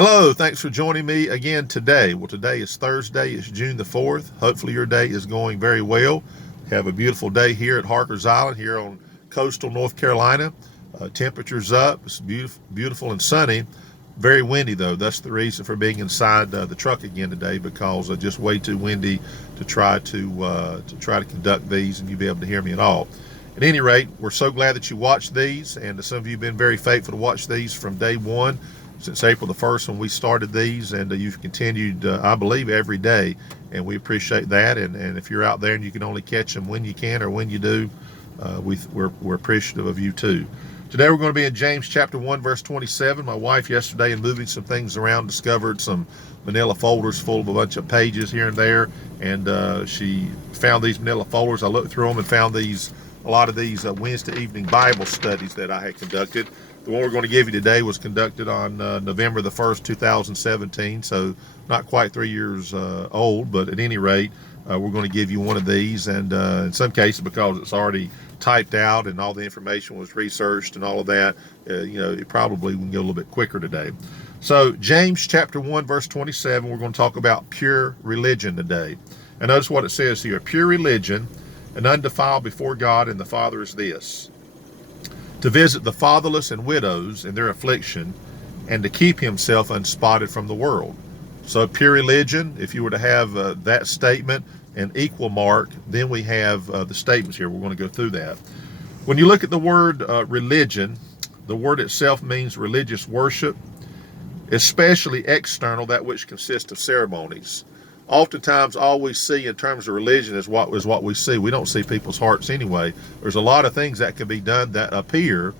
Hello, thanks for joining me again today. Well, today is Thursday, it's June the 4th. Hopefully your day is going very well. We have a beautiful day here at Harkers Island here on coastal North Carolina. Temperature's up, it's beautiful and sunny. Very windy though. That's the reason for being inside the truck again today, because it's just way too windy to try to conduct these and you be able to hear me at all. At any rate, we're so glad that you watched these, and some of you have been very faithful to watch these from day one, since April the 1st when we started these, and you've continued, I believe, every day, and we appreciate that. And if you're out there and you can only catch them when you can or when you do, we're appreciative of you too. Today we're going to be in James chapter 1 verse 27. My wife yesterday, in moving some things around, discovered some manila folders full of a bunch of pages here and there, and she found these manila folders. I looked through them and found a lot of these Wednesday evening Bible studies that I had conducted. The one we're going to give you today was conducted on November the 1st, 2017, so not quite 3 years old, but at any rate, we're going to give you one of these, and in some cases, because it's already typed out and all the information was researched and all of that, it probably we can go a little bit quicker today. So James chapter 1 verse 27, we're going to talk about pure religion today. And notice what it says here: pure religion and undefiled before God and the Father is this, to visit the fatherless and widows in their affliction, and to keep himself unspotted from the world. So pure religion, if you were to have that statement, an equal mark, then we have the statements here. We're going to go through that. When you look at the word religion, the word itself means religious worship, especially external, that which consists of ceremonies. Oftentimes, all we see in terms of religion is what we see. We don't see people's hearts anyway. There's a lot of things that can be done that appear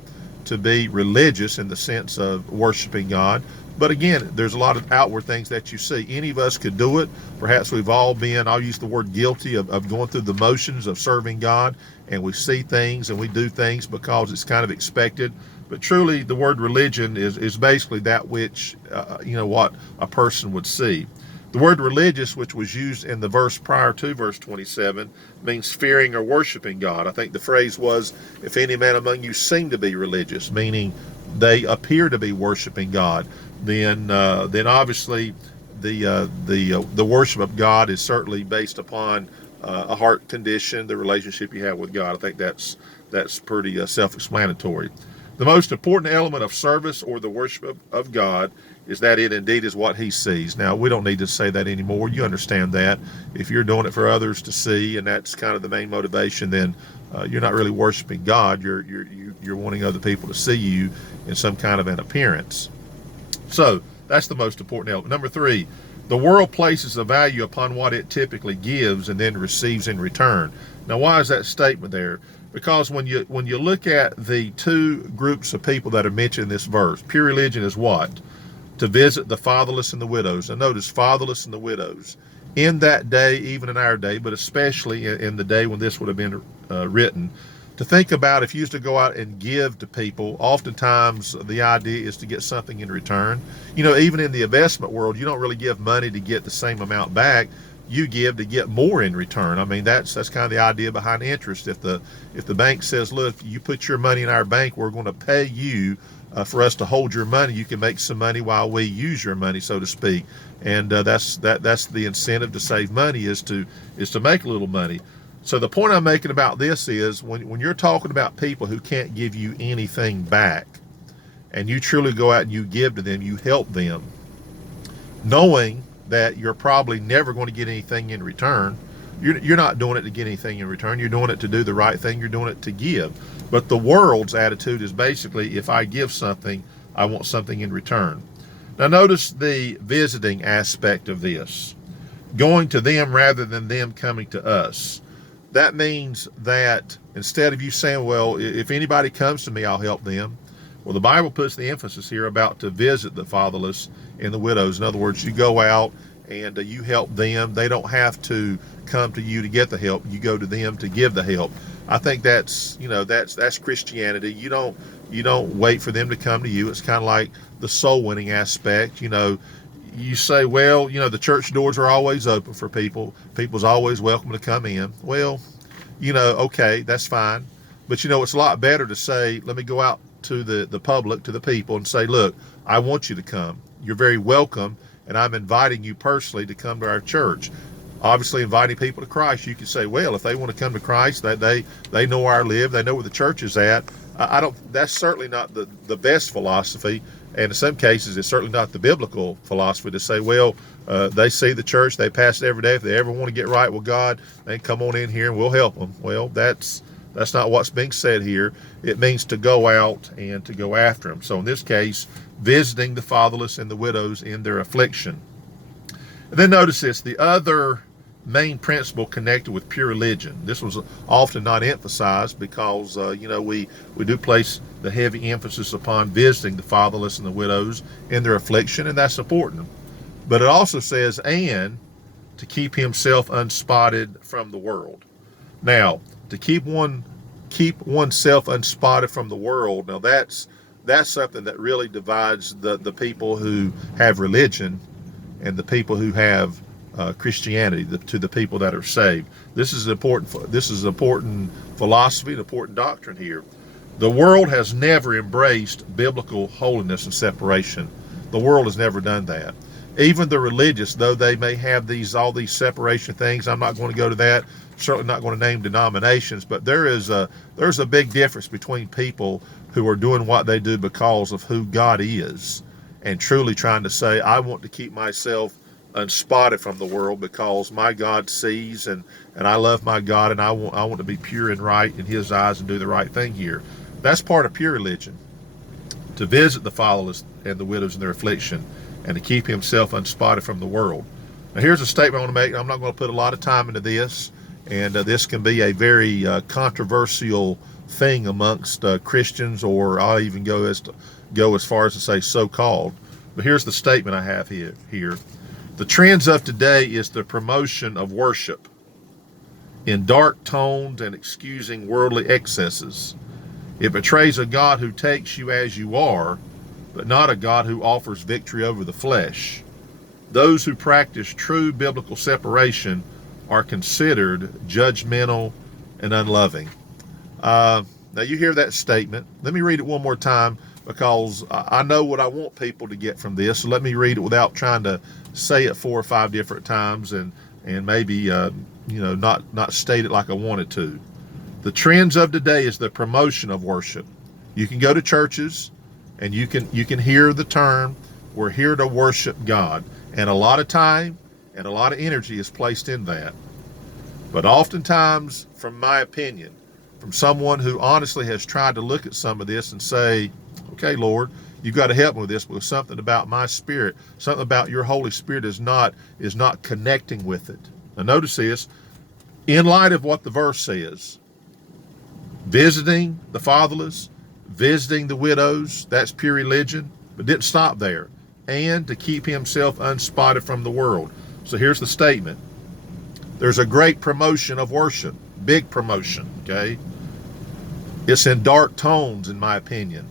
to be religious in the sense of worshiping God. But again, there's a lot of outward things that you see. Any of us could do it. Perhaps we've all been, I'll use the word guilty, of going through the motions of serving God, and we see things and we do things because it's kind of expected. But truly, the word religion is basically that which, what a person would see. The word religious, which was used in the verse prior to verse 27, means fearing or worshiping God. I think the phrase was, if any man among you seem to be religious, meaning they appear to be worshiping God, then obviously the worship of God is certainly based upon a heart condition, the relationship you have with God. I think that's pretty self-explanatory. The most important element of service or the worship of God is that it indeed is what he sees. Now, we don't need to say that anymore. You understand that. If you're doing it for others to see, and that's kind of the main motivation, then you're not really worshiping God. You're wanting other people to see you in some kind of an appearance. So that's the most important element. Number 3, the world places a value upon what it typically gives and then receives in return. Now, why is that statement there? Because when you look at the two groups of people that are mentioned in this verse, pure religion is what? To visit the fatherless and the widows. And notice, fatherless and the widows. In that day, even in our day, but especially in the day when this would have been written, to think about if you used to go out and give to people, oftentimes the idea is to get something in return. Even in the investment world, you don't really give money to get the same amount back. You give to get more in return. I mean, that's kind of the idea behind interest. If the bank says, look, you put your money in our bank, we're going to pay you for us to hold your money. You can make some money while we use your money, so to speak. And that's the incentive to save money, is to make a little money. So the point I'm making about this is when you're talking about people who can't give you anything back, and you truly go out and you give to them, you help them, knowing that you're probably never going to get anything in return. You're not doing it to get anything in return. You're doing it to do the right thing. You're doing it to give. But the world's attitude is basically, if I give something, I want something in return. Now notice the visiting aspect of this. Going to them rather than them coming to us. That means that instead of you saying, well, if anybody comes to me, I'll help them. Well, the Bible puts the emphasis here about to visit the fatherless and the widows. In other words, you go out and you help them. They don't have to come to you to get the help. You go to them to give the help. I think that's Christianity. You don't wait for them to come to you. It's kind of like the soul winning aspect. You say, well, the church doors are always open for people. People's always welcome to come in. Well, okay, that's fine. But it's a lot better to say, let me go out to the public, to the people, and say, look, I want you to come. you're very welcome, and I'm inviting you personally to come to our church. Obviously, inviting people to Christ, you can say, well, if they want to come to Christ, that they know where I live, they know where the church is at. I don't. That's certainly not the best philosophy, and in some cases, it's certainly not the biblical philosophy to say, well, they see the church, they pass it every day. If they ever want to get right with God, they come on in here and we'll help them. Well, that's not what's being said here. It means to go out and to go after them. So in this case, visiting the fatherless and the widows in their affliction. And then notice this, the other main principle connected with pure religion. This was often not emphasized because, we do place the heavy emphasis upon visiting the fatherless and the widows in their affliction, and that's important. But it also says, and to keep himself unspotted from the world. Now, to keep oneself unspotted from the world, now that's something that really divides the people who have religion and the people who have Christianity, to the people that are saved. This is important philosophy, an important doctrine here. The world has never embraced biblical holiness and separation. The world has never done that. Even the religious, though they may have all these separation things, I'm not going to go to that. Certainly not going to name denominations, but there's a big difference between people who are doing what they do because of who God is, and truly trying to say, I want to keep myself unspotted from the world because my God sees, and I love my God, and I want to be pure and right in his eyes and do the right thing here. That's part of pure religion, to visit the fatherless and the widows in their affliction, and to keep himself unspotted from the world. Now here's a statement I want to make. I'm not going to put a lot of time into this, and this can be a very controversial thing amongst Christians, or I'll even go as far as to say so-called. But here's the statement I have here. The trends of today is the promotion of worship in dark tones and excusing worldly excesses. It betrays a God who takes you as you are, but not a God who offers victory over the flesh. Those who practice true biblical separation are considered judgmental and unloving. Now you hear that statement. Let me read it one more time, because I know what I want people to get from this. So let me read it without trying to say it 4 or 5 different times and maybe not state it like I wanted to. The trends of today is the promotion of worship. You can go to churches and you can hear the term, we're here to worship God. And a lot of time and a lot of energy is placed in that. But oftentimes, from my opinion, from someone who honestly has tried to look at some of this and say, okay, Lord, you've got to help me with this, because something about my spirit, something about your Holy Spirit is not connecting with it. Now notice this, in light of what the verse says, visiting the fatherless, visiting the widows, that's pure religion, but didn't stop there. And to keep himself unspotted from the world. So here's the statement. There's a great promotion of worship, big promotion, okay? It's in dark tones, in my opinion,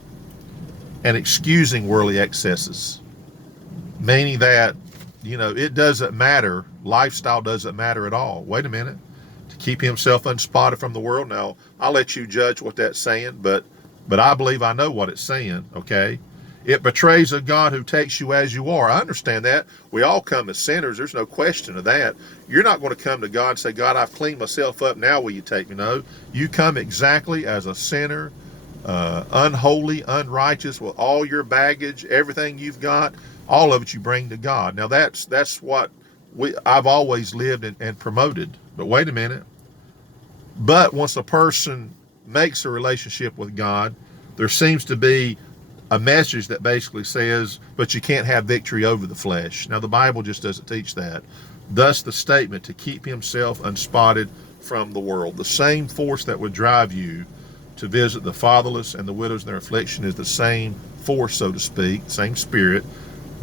and excusing worldly excesses, meaning that, it doesn't matter, lifestyle doesn't matter at all. Wait a minute. To keep himself unspotted from the world. Now, I'll let you judge what that's saying, but I believe I know what it's saying, okay? It betrays a God who takes you as you are. I understand that. We all come as sinners. There's no question of that. You're not going to come to God and say, God, I've cleaned myself up. Now will you take me? No. You come exactly as a sinner, unholy, unrighteous, with all your baggage, everything you've got, all of it you bring to God. Now that's what I've always lived and promoted. But wait a minute. But once a person makes a relationship with God, there seems to be a message that basically says, but you can't have victory over the flesh. Now, the Bible just doesn't teach that. Thus, the statement, to keep himself unspotted from the world. The same force that would drive you to visit the fatherless and the widows in their affliction is the same force, so to speak, same spirit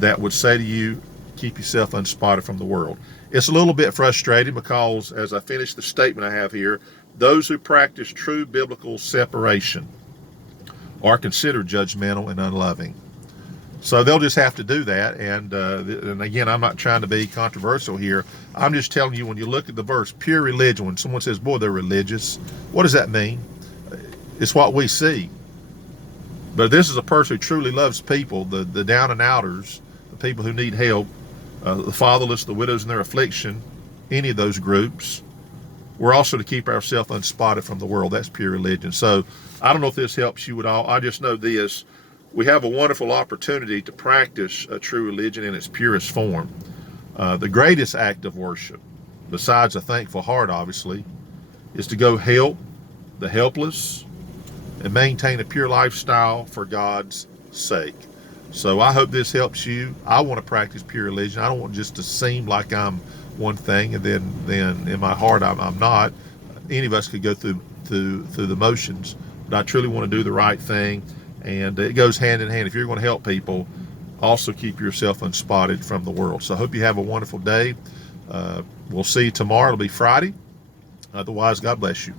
that would say to you, keep yourself unspotted from the world. It's a little bit frustrating because, as I finish the statement I have here, those who practice true biblical separation are considered judgmental and unloving. So they'll just have to do that. And again, I'm not trying to be controversial here. I'm just telling you, when you look at the verse, pure religion, when someone says, boy, they're religious, what does that mean? It's what we see. But this is a person who truly loves people, the down and outers, the people who need help, the fatherless, the widows in their affliction, any of those groups. We're also to keep ourselves unspotted from the world. That's pure religion. So I don't know if this helps you at all. I just know this. We have a wonderful opportunity to practice a true religion in its purest form. The greatest act of worship, besides a thankful heart, obviously, is to go help the helpless and maintain a pure lifestyle for God's sake. So I hope this helps you. I want to practice pure religion. I don't want just to seem like I'm one thing and then in my heart I'm not. Any of us could go through the motions, but I truly want to do the right thing, and it goes hand in hand. If you're going to help people, also keep yourself unspotted from the world. So I hope you have a wonderful day. We'll see you tomorrow. It'll be Friday. Otherwise, God bless you.